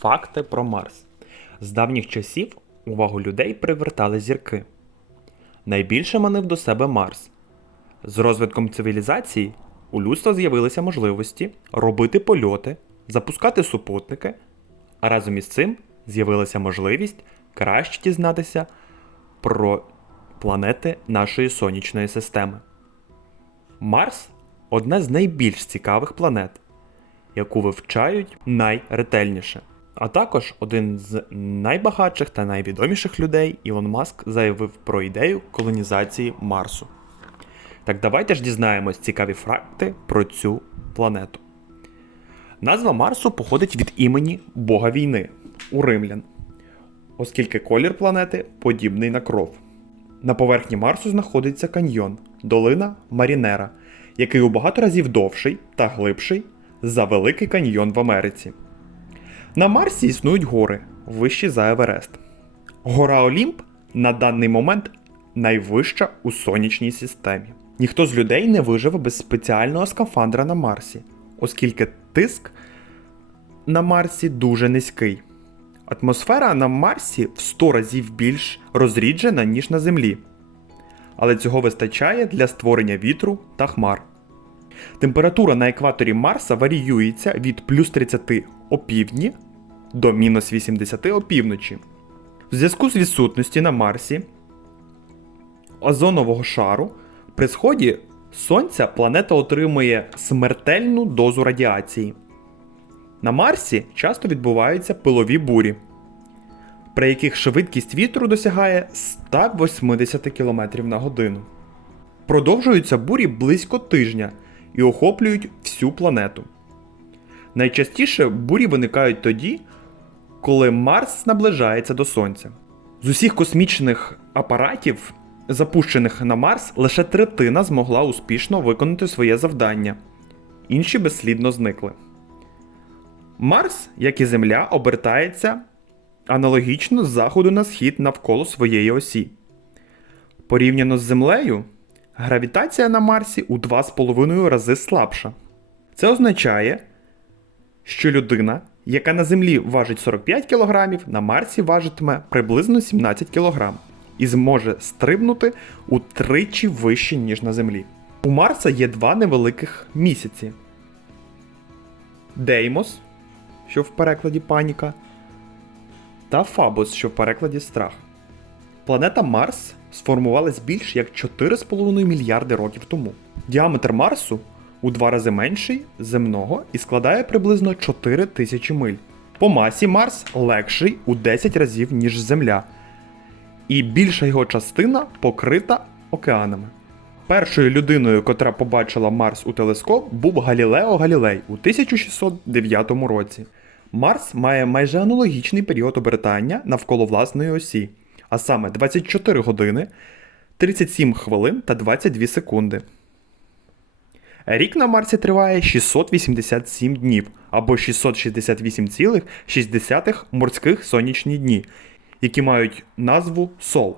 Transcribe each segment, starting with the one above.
Факти про Марс. З давніх часів увагу людей привертали зірки. Найбільше манив до себе Марс. З розвитком цивілізації у людства з'явилися можливості робити польоти, запускати супутники, а разом із цим з'явилася можливість краще дізнатися про планети нашої сонячної системи. Марс одна з найбільш цікавих планет, яку вивчають найретельніше. А також один з найбагатших та найвідоміших людей Ілон Маск заявив про ідею колонізації Марсу. Так давайте ж дізнаємось цікаві факти про цю планету. Назва Марсу походить від імені Бога війни у римлян, оскільки колір планети подібний на кров. На поверхні Марсу знаходиться каньйон, долина Марінера, який у багато разів довший та глибший за Великий каньйон в Америці. На Марсі існують гори, вищі за Еверест. Гора Олімп на даний момент найвища у сонячній системі. Ніхто з людей не виживе без спеціального скафандра на Марсі, оскільки тиск на Марсі дуже низький. Атмосфера на Марсі в 100 разів більш розріджена, ніж на Землі. Але цього вистачає для створення вітру та хмар. Температура на екваторі Марса варіюється від плюс 30 опівдні до мінус 80 опівночі. В зв'язку з відсутності на Марсі озонового шару при сході Сонця планета отримує смертельну дозу радіації. На Марсі часто відбуваються пилові бурі, при яких швидкість вітру досягає 180 км на годину. Продовжуються бурі близько тижня і охоплюють всю планету. Найчастіше бурі виникають тоді, коли Марс наближається до Сонця. З усіх космічних апаратів, запущених на Марс, лише третина змогла успішно виконати своє завдання, інші безслідно зникли. Марс, як і Земля, обертається аналогічно з заходу на схід навколо своєї осі. Порівняно з Землею, гравітація на Марсі у 2,5 рази слабша. Це означає, що людина, яка на Землі важить 45 кг, на Марсі важитиме приблизно 17 кг і зможе стрибнути утричі вище, ніж на Землі. У Марса є два невеликих місяці: Деймос, що в перекладі паніка, та Фабос, що в перекладі страх. Планета Марс сформувалась більш як 4,5 мільярди років тому. Діаметр Марсу у два рази менший земного і складає приблизно 4 тисячі миль. По масі Марс легший у 10 разів, ніж Земля, і більша його частина покрита океанами. Першою людиною, котра побачила Марс у телескоп, був Галілео Галілей у 1609 році. Марс має майже аналогічний період обертання навколо власної осі, а саме 24 години, 37 хвилин та 22 секунди. Рік на Марсі триває 687 днів або 668,6 морських сонячні дні, які мають назву Сол.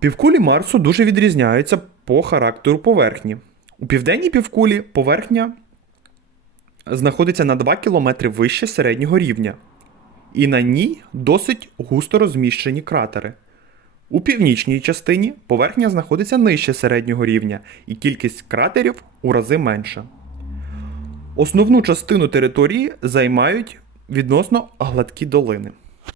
Півкулі Марсу дуже відрізняються по характеру поверхні. У південній півкулі поверхня знаходиться на 2 км вище середнього рівня, і на ній досить густо розміщені кратери. У північній частині поверхня знаходиться нижче середнього рівня, і кількість кратерів у рази менша. Основну частину території займають відносно гладкі долини.